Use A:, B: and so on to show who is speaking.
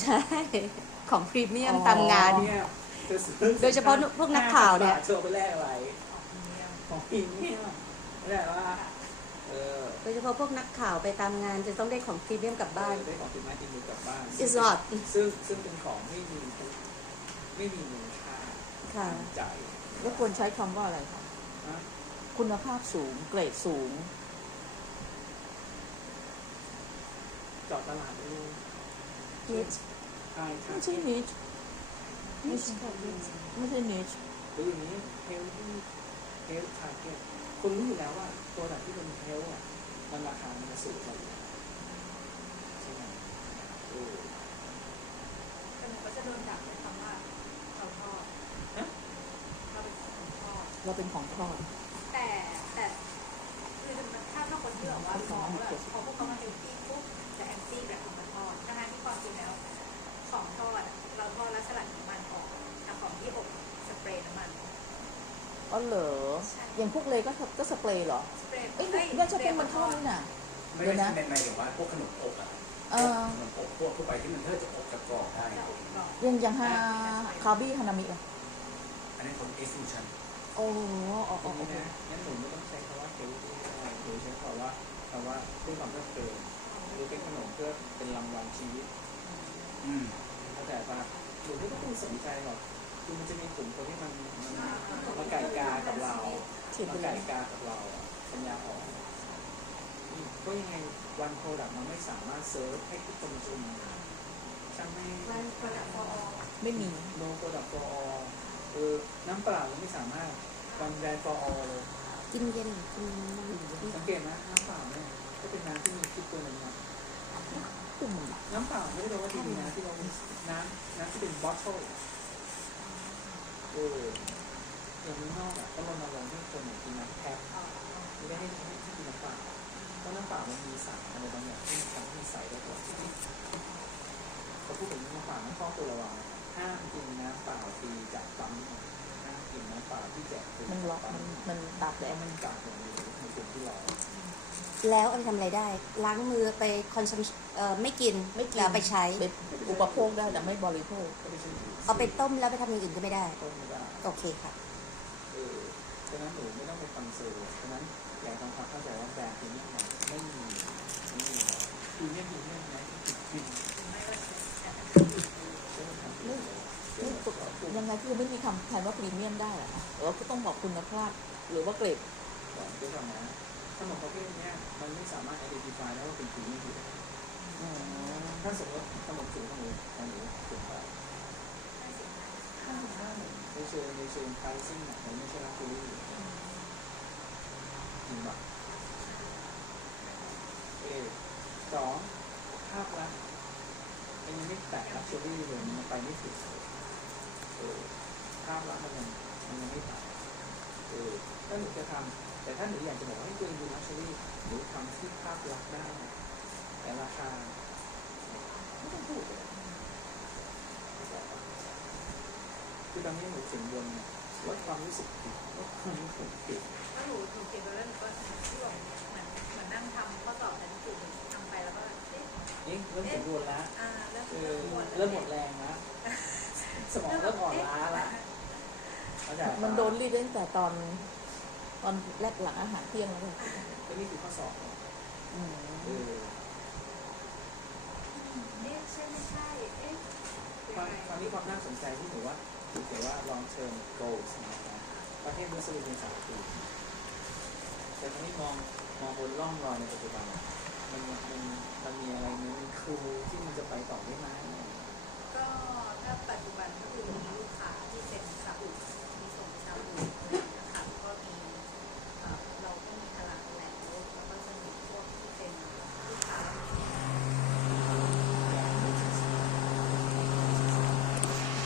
A: ใช่ของพรีเมียมตามงาน
B: เนี่ยจะซื้อ
A: โดยเฉพาะพวกนักข่าวเนี่ย
B: โชว์ไปแลกอะไรของพรีเมียมแลกว่า
A: โดยเฉพาะพวกนักข่าวไปตามงานจะต้องได้ของพรีเมียมกลับบ้าน
B: ได้ของพรีเมียมจริงๆกลับบ้าน
A: It's not
B: ซึ่งเป็นของไม่มีมูลค่า
A: ค่ะ
B: ใจ
C: แล้วควรใช้คำว่าอะไรคะ
B: นะ
C: คุณภาพสูงเกรดสูง
B: เจาะตลาดดู
A: Niche
B: ใช่
C: ไม่ใช่นิชไม่ใช่นิช
B: หรืออย่างนี้เฮลทาร์เก็ตคุณรู้อยู่แล้วว่าตัวไหนที่เป็นเฮลอ่ะมันราคามันจะสูงกว่าใช่ไหม
D: แต่หนูก็จะโดนด่าด้วยคำว่าเขาทอดเราเป็นของทอด
C: เราเป็นของทอด
D: แต่คือถ้าคนที่บอกว่ามองแบบพอพวกเขามาเฮลตี้ปุ๊บจะแอนตี้แบบของทอดนะคะที่ความจริงแล้วของทอดเราทอดแล้วสลัดน้ำมันออกแต่ของที่อบสเปรย์น้ำมัน
C: อ๋อเหรออย่างพวกเลยก็สเปรย์เหรอ
D: สเปรย์
C: เอ้ยนั่นจะเป็นมันทอดนี่น่ะ
E: ไม่ได้ในหมายถึงว่าพวกขนมอบอะขนมอบพวกทั่วไปที่มันเธอจะอบกับกรอบได้
D: จะอบกรอบ
C: อย่างฮาคาบี้ฮานามิอ่ะ
E: อันนี้คนเอ็กซ์ฟูชัน
C: โอ้โหอ๋อ
B: โอเคนะงั้นหนูไม่ต้องใช้คำว่าเฮลที่อะไรหนูใช้คำว่าเพื่อความเพลิดเพลินหรือเป็นขนมเพื่อเป็นรางวัลชีวิตเข้าใจปะหนูไม่ต้องสนใจหรอกคือมันจะมีกลุ่มคนที่มันมาไก่กากับเรามาไก่กากับเราปัญญาอ่อนก็ยังไงวันโปรดักต์มันไม่สามารถเซิร์ฟให้ทุกคนชมช่างไม่
D: วันโปรดักต์พอ
C: ไม่มี
B: โนโปรดักต์ for all น้ำเปล่ายังไม่สามารถวันแบรนด์ for all เลย
A: กินเย็นกินน้ำ
B: สังเกตนะน้ำเปล่าเนี่ยก็เป็นน้ำที่มีคิดตัวหนึ่งนะ
C: กลุ่ม
B: น้ำเปล่าไม่ได้แปลว่าดีนะที่เราเป็นน้ำที่เป็นบอทเทิลอย่างนี้นอกอ่ะก็รณรงค์ให้คนกินน้ำแพ็คไม่ได้ให้กินน้ำเปล่าเพราะน้ำเปล่ามันมีสารอะไรบางอย่างที่ทำให้ใส่ได้ก่อนเขาพูดถึงน้ำเปล่าน้ำข้อตัวระวังห้ามกินน้ำเปล่าฟรีจากปั๊มห้ามกินน้ำเปล่าที่แจกฟรี
C: มันล็อกมันตัด
B: แต่
C: แล้ว
B: มันจับอย่างนี้ในส่วนที่เรา
A: แล้วเอาไปทำอะไรได้ ล้างมือไปคอนซัมไม่กินแล้วไปใช้
C: เป็นอุปโภคได้แต่ไม่บริโภค
B: ก็ไม่ใช่
A: เอาไปต้มแล้วไปทำอย่างอื่นก็ไม่ได้
B: ต้นไม่ได้
A: โอเคค่ะ
B: ฉะนั้นหนูไม่ต้องไปคอนเซิร์นฉะนั้นอยากทำความเข้าใจว่าแบรนด์พรีเมียมไม่มีพรีเมียมนะที่ติดกิน
D: ไม่ก็จะ
C: ยังไงคือไม่มีคำแทนว่าพรีเมียมได้เหรอคะหรือว่าก็ต้องบอกคุณภาพหรือว่าเกรด
B: ก่อนด้วยกันนะขนมประเภทนี้มันไม่สามารถ identify ได้ว่าเป็นพรีเมียมอยู่ถ้าสมมติขนมสูงของหนูสูงไปในเชิง pricing มันไม่ใช่ลักชัวรี่จริงป่ะสองภาพลักษณ์ยังไม่แตะลักชัวรี่เลยมันไปไม่ถึงภาพลักษณ์มันยังไม่ตัดถ้าหนูจะทำแต่ถ้าหนูอยากจะบอกให้ตัวเองดูลักชัวรี่หนูทำที่ภาพลักษณ์ได้แต่ราคาไม่ต้องพูดเลยคือตอนนี้หนูเสียงบนลดความรู้สึกผิดลดความรู้สึกผิด
D: ถ้าหนูเก็บแล้วหนูก็ที่บอกเหมือนนั่งทำข้อสอบแต่ที่ถูกทำไปแล้วก็
B: เริ่มเสียงบนแล้ว
D: เริ่มหมด
B: เริ่มหมดแรงแล้วสมองเริ่มอ่อนล้าแล้ว
C: มันโดนรีดตั้งแต่ตอนแรกหลังอาหารเที่ยงแล้วเลย
B: ก็นี่คือข้อสอบ
D: ใช่ไม่ใช่
B: ตอนนี้ความน่าสนใจที่หนูว่าคือเกี่ยวว่า long term goals นะครับประเทศมุสลิมเป็น3 ปีแต่ตอนนี้มองบนร่องรอยในปัจจุบันมันมีอะไรมันมีครูที่มันจะไปต่อได้